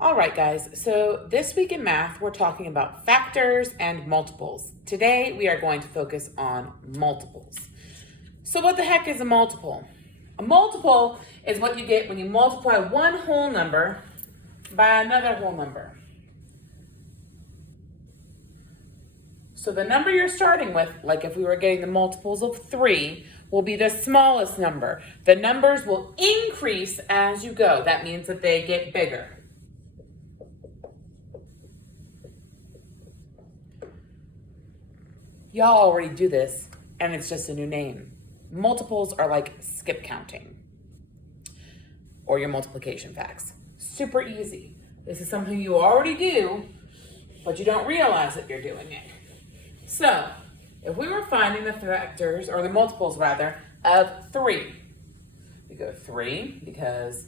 All right, guys, so this week in math, we're talking about factors and multiples. Today, we are going to focus on multiples. So what the heck is a multiple? A multiple is what you get when you multiply one whole number by another whole number. So the number you're starting with, like if we were getting the multiples of 3, will be the smallest number. The numbers will increase as you go. That means that they get bigger. Y'all already do this, and it's just a new name. Multiples are like skip counting or your multiplication facts. Super easy. This is something you already do, but you don't realize that you're doing it. So, if we were finding the factors, or the multiples rather, of 3, we go 3 because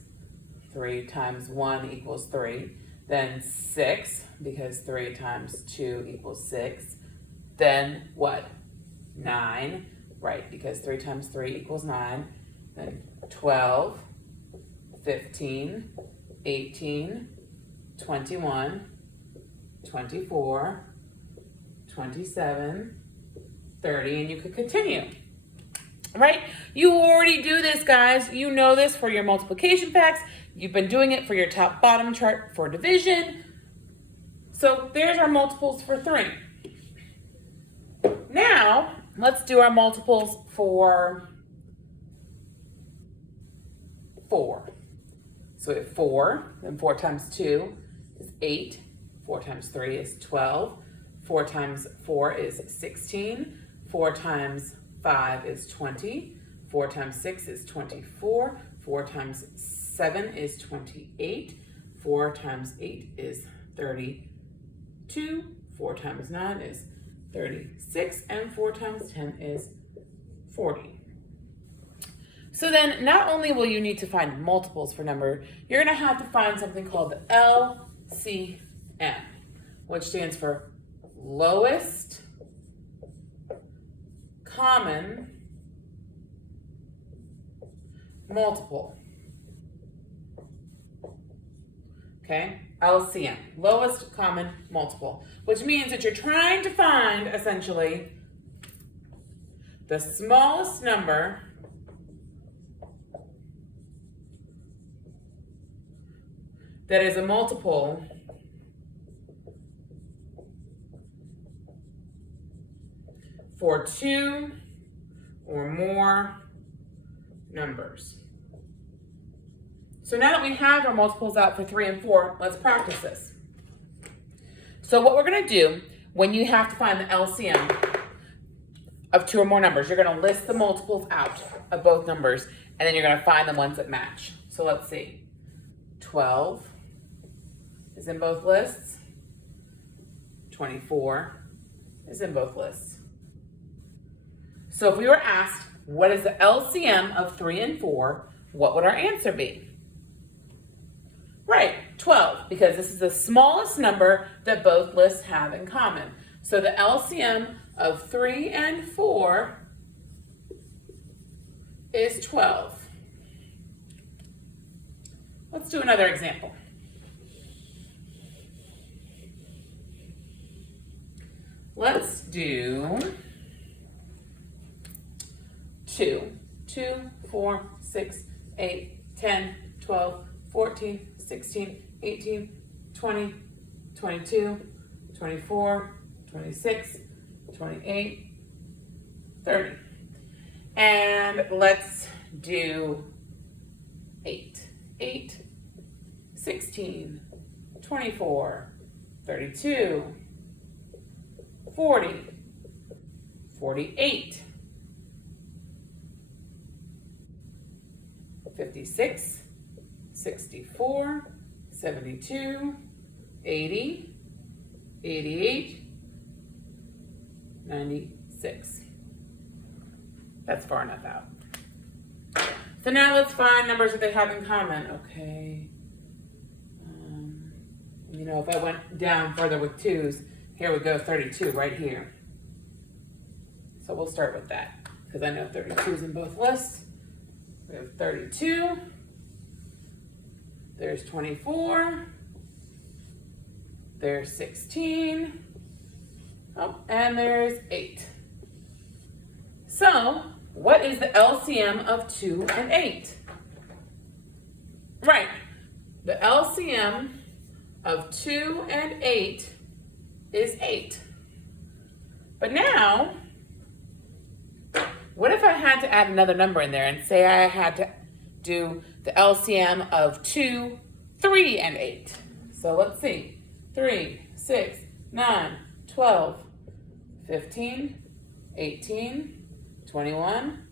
3 times 1 equals 3, then 6 because 3 times 2 equals 6, then what? 9, right, because 3 times 3 equals 9, then 12, 15, 18, 21, 24, 27, 30, and you could continue, right? You already do this, guys. You know this for your multiplication facts. You've been doing it for your top-bottom chart for division. So there's our multiples for 3. Now, let's do our multiples for 4. So we have 4, then 4 times 2 is 8, 4 times 3 is 12, 4 times 4 is 16, 4 times 5 is 20, 4 times 6 is 24, 4 times 7 is 28, 4 times 8 is 32, 4 times 9 is 36, and 4 times 10 is 40. So then not only will you need to find multiples for number, you're going to have to find something called the LCM, which stands for lowest common multiple. Okay, LCM, lowest common multiple, which means that you're trying to find essentially the smallest number that is a multiple for 2 or more numbers. So now that we have our multiples out for 3 and 4, let's practice this. So what we're going to do when you have to find the LCM of 2 or more numbers, you're going to list the multiples out of both numbers, and then you're going to find the ones that match. So let's see. 12 is in both lists. 24 is in both lists. So if we were asked, what is the LCM of 3 and 4, what would our answer be? Right, 12, because this is the smallest number that both lists have in common. So the LCM of 3 and 4 is 12. Let's do another example. Let's do 2. 2, 4, 6, 8, 10, 12, 14, 16, 18, 20, 22, 24, 26, 28, 30. And let's do 8. 8, 16, 24, 32, 40, 48, 56, 64, 72, 80, 88, 96. That's far enough out. So now let's find numbers that they have in common. Okay. If I went down further with 2's, here we go, 32 right here. So we'll start with that because I know 32 is in both lists. We have 32. There's 24. There's 16. Oh, and there's 8. So, what is the LCM of 2 and 8? Right. The LCM of 2 and 8 is 8. But now, what if I had to add another number in there and say I had to do the LCM of 2, 3, and 8? So let's see. 3, 6, 9, 12, 15, 18, 21,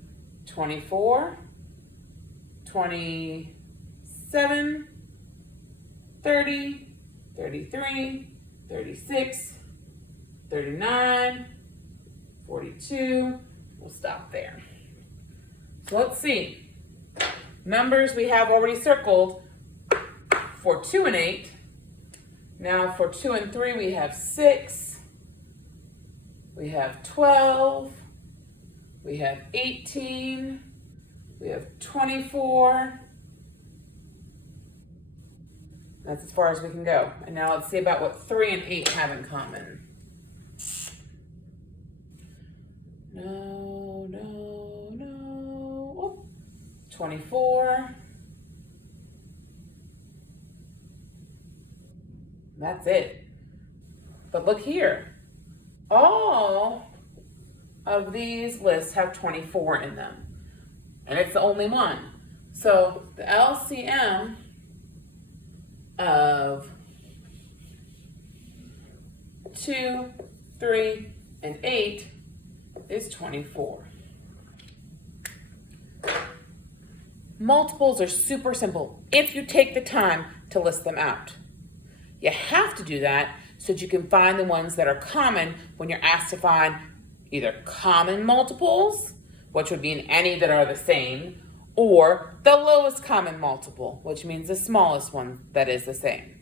24, 27, 30, 33, 36, 39, 42. We'll stop there. So let's see. Numbers we have already circled for 2 and 8. Now for 2 and 3 we have 6. We have 12. We have 18. We have 24. That's as far as we can go. And now let's see about what 3 and 8 have in common. No, no, no. Oh, 24. That's it. But look here. All of these lists have 24 in them. And it's the only one. So the LCM of 2, 3, and 8 is 24. Multiples are super simple if you take the time to list them out. You have to do that so that you can find the ones that are common when you're asked to find either common multiples, which would mean any that are the same, or the lowest common multiple, which means the smallest one that is the same.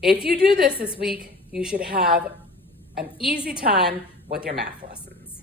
If you do this week, you should have an easy time with your math lessons.